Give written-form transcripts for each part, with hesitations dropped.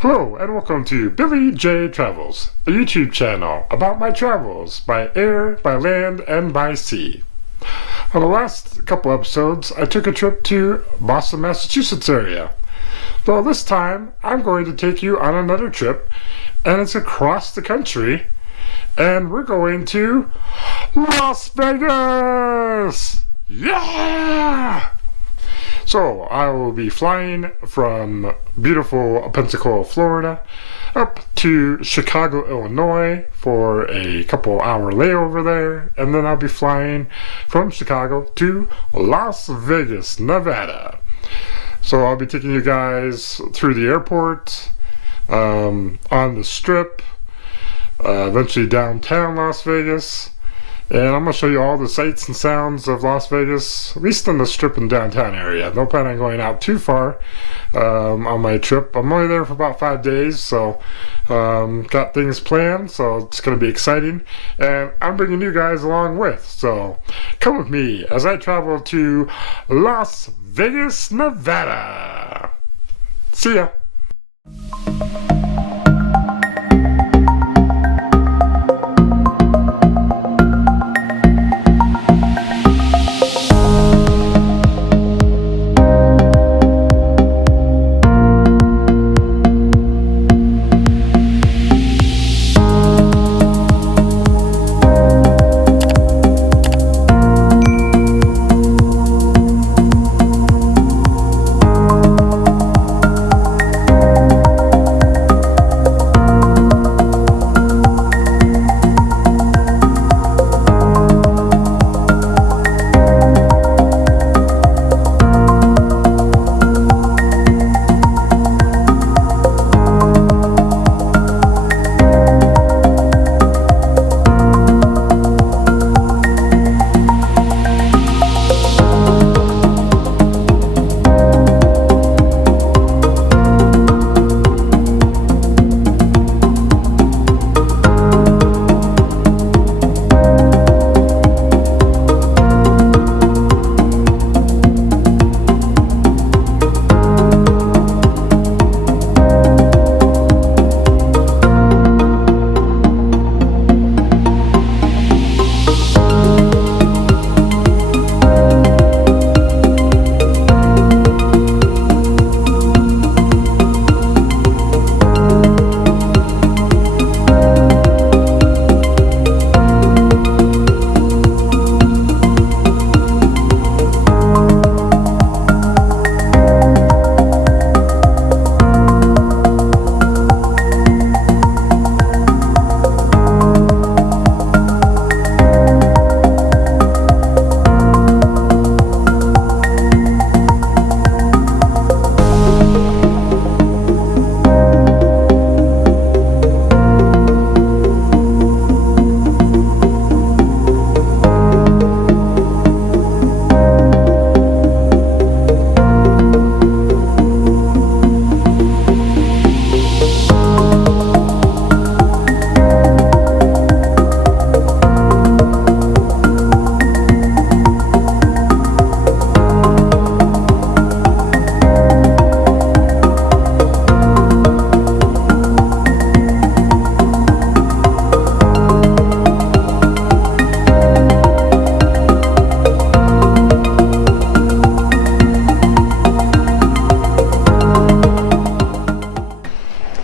Hello and welcome to BillyJTravels, a YouTube channel about my travels by air, by land, and by sea. On the last couple episodes, I took a trip to Boston, Massachusetts area. Well, this time, I'm going to take you on another trip, and it's across the country, and we're going to Las Vegas! Yeah! So, I will be flying from beautiful Pensacola, Florida, up to Chicago, Illinois for a couple hour layover there, and then I'll be flying from Chicago to Las Vegas, Nevada. So I'll be taking you guys through the airport, on the Strip, eventually downtown Las Vegas. And I'm going to show you all the sights and sounds of Las Vegas, at least in the Strip and downtown area. No plan on going out too far on my trip. I'm only there for about 5 days, so got things planned, so it's going to be exciting. And I'm bringing you guys along with, so come with me as I travel to Las Vegas, Nevada. See ya.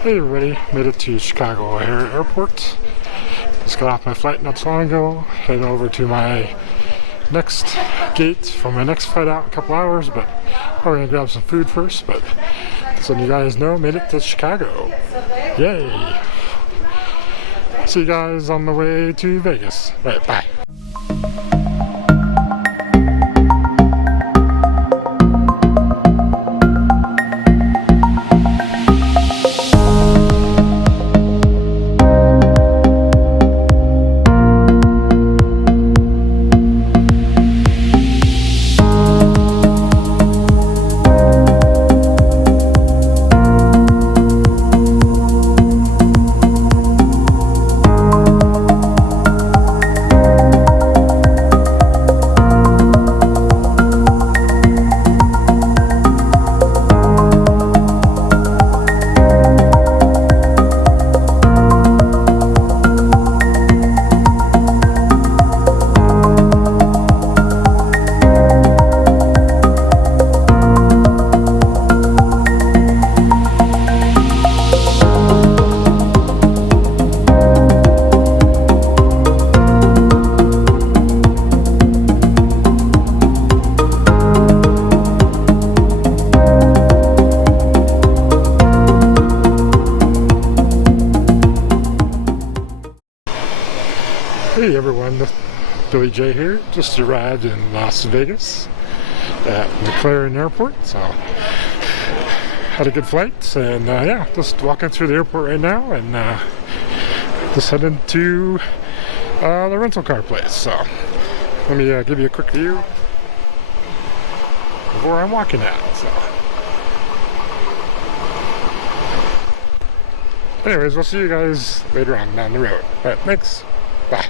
Hey everybody, made it to Chicago Airport. Just got off my flight not so long ago, heading over to my next gate for my next flight out in a couple hours, but we're gonna grab some food first. But just letting you guys know, made it to Chicago. Yay! See you guys on the way to Vegas. Right, bye. Billy J here. Just arrived in Las Vegas at McLaren Airport. So had a good flight, and yeah, just walking through the airport right now, and just heading to the rental car place. So let me give you a quick view of where I'm walking at. So anyways, we'll see you guys later on down the road. Alright, thanks. Bye.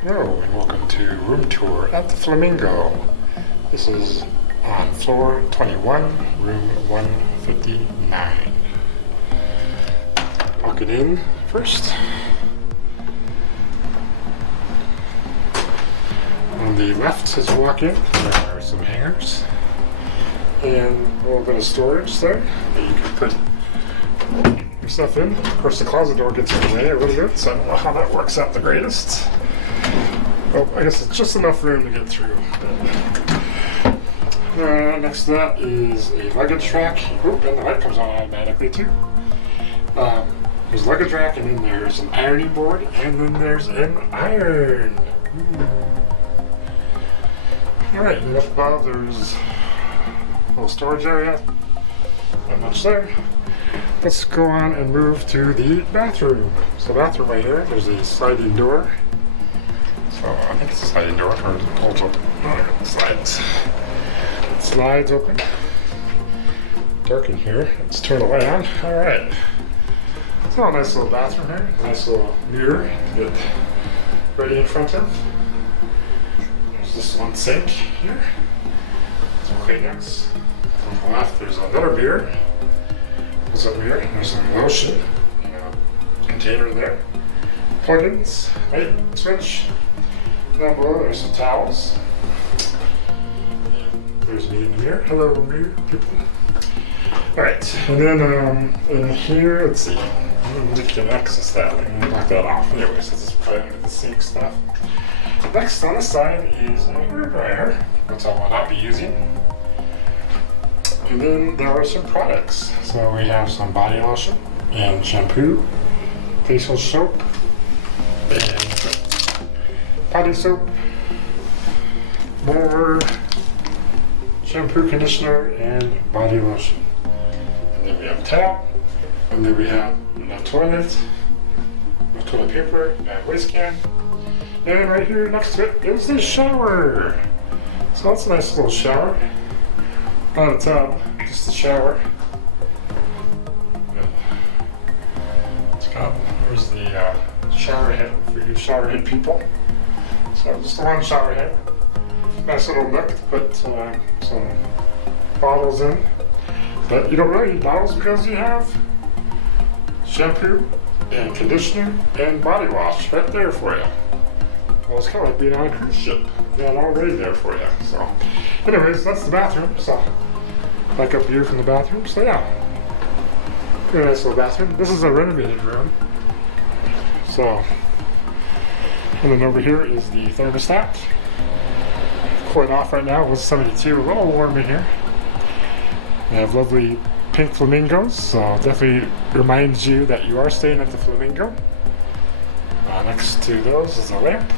Hello and welcome to room tour at the Flamingo. This is on floor 21, room 159. Walking in first. On the left as you walk in, there are some hangers and a little bit of storage there that you can put your stuff in. Of course, the closet door gets in the way a little bit, so I don't know how that works out the greatest. Oh, I guess it's just enough room to get through. Next to that is a luggage rack. Oop, and the light comes on automatically too. There's a luggage rack, and then there's an ironing board, and then there's an iron. Alright, and up above there's a little storage area. Not much there. Let's go on and move to the bathroom. So bathroom right here, there's a sliding door. So I think it's a sliding door, or it pulls open. Oh, it slides. It slides open. Dark in here. Let's turn the light on. Alright. So a nice little bathroom here. Nice little mirror to get ready in front of. There's this one sink here. Some Kleenex. On the left there's another mirror. There's a mirror. There's some lotion. Container there. Plugins. Light switch. Down below there's some towels. There's me in the mirror. Hello mirror people. Alright, and then in here, let's see. We can access that. I'm going to knock that off. Anyways, let's just put it into the sink stuff. Next on the side is a hairdryer, which I will not be using. And then there are some products. So we have some body lotion and shampoo, facial soap, and body soap, more shampoo, conditioner, and body lotion. And then we have a towel, and then we have enough toilet paper, and waste can. And right here next to it is the shower. So that's a nice little shower. Not a tub, just a shower. It's got, there's the shower head for you shower head people. So just one shower head. Nice little nook to put some bottles in. But you don't really need bottles because you have shampoo and conditioner and body wash right there for you. Well, it's kind of like being on a cruise ship. You got it all ready there for you. So anyways, that's the bathroom. So back up view from the bathroom. So yeah, very nice little bathroom. This is a renovated room. So, and then over here is the thermostat. Quite off right now. It was 72, a little warm in here. We have lovely pink flamingos, so definitely reminds you that you are staying at the Flamingo. Next to those is a lamp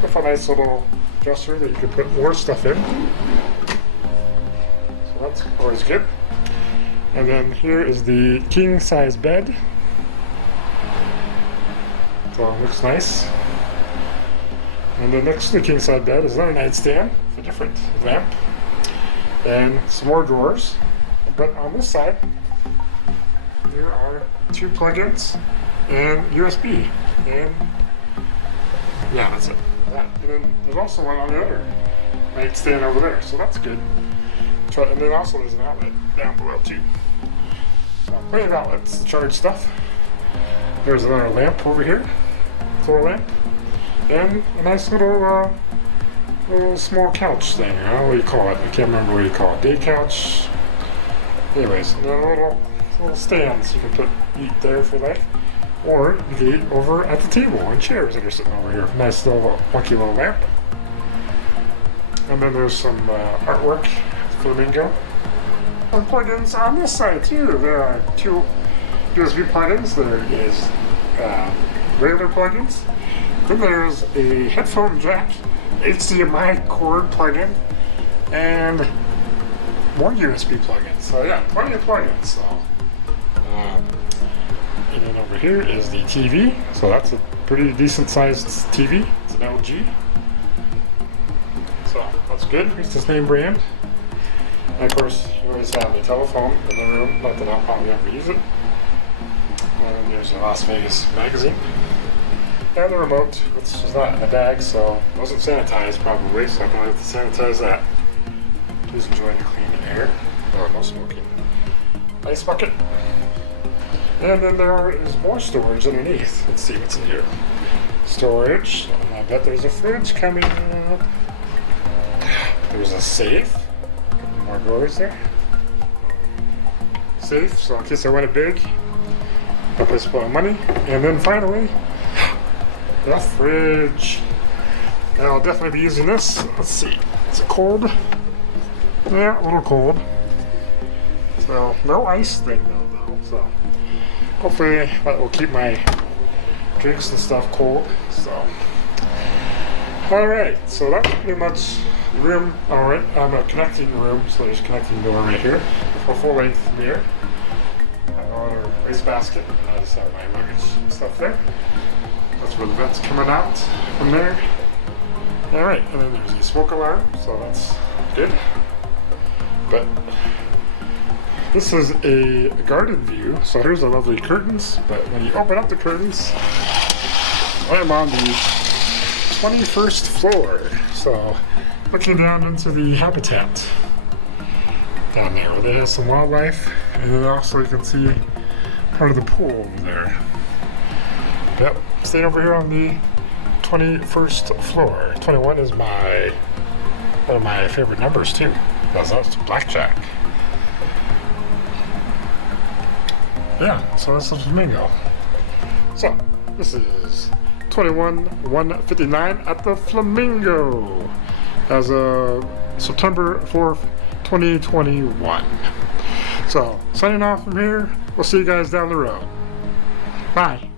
with a nice little dresser that you can put more stuff in. So that's always good. And then here is the king size bed. So it looks nice. And then next to the king size bed is another nightstand with a different lamp and some more drawers. But on this side, there are 2 plugins and USB. And yeah, that's it. that. And then there's also one on the other nightstand over there, so that's good. And then also there's an outlet down below too. Plenty of outlets to charge stuff. There's another lamp over here, floor lamp, and a nice little small couch thing. I don't know what you call it. I can't remember what you call it. Day couch. Anyways, and then a little stands you can eat there if you like, or you can eat over at the table on chairs that are sitting over here. Nice little funky little lamp. And then there's some artwork, Flamingo. Some plugins on this side too. There are 2 USB plugins. There is regular plugins. Then there's a headphone jack, HDMI cord plugin, and more USB plugins. So yeah, plenty of plugins. So, and then over here is the TV. So that's a pretty decent sized TV. It's an LG. So that's good. It's the same brand. And of course, you always have the telephone in the room. Not that I'll probably ever use it. And then there's a Las Vegas magazine. And the remote, which is not in the bag, so it wasn't sanitized probably, so I'm going to have to sanitize that. Please enjoy the clean air. Oh, no smoking. Ice bucket. And then there is more storage underneath. Let's see what's in here. Storage. I bet there's a fridge coming up. There's a safe. More drawers there. Safe, so in case I want it big, no place to put my money. And then finally, the fridge. And I'll definitely be using this. Let's see. Is it cold? Yeah, a little cold. So, no ice thing though. So, hopefully that will keep my drinks and stuff cold. So, alright. So that's pretty much the room. Alright, I'm a connecting room. So there's a connecting door right here. A full-length mirror. Another wastebasket. And I just have my luggage and stuff there. That's where the vent's coming out from there. Alright, and then there's a smoke alarm, so that's good. But this is a garden view, so here's the lovely curtains. But when you open up the curtains, I'm on the 21st floor. So looking down into the habitat down there, where they have some wildlife, and then also you can see part of the pool over there. Yep, staying over here on the 21st floor. 21 is one of my favorite numbers too. That's blackjack. Yeah, so this is Flamingo. So, this is 21-159 at the Flamingo as of September 4th, 2021. So, signing off from here. We'll see you guys down the road. Bye.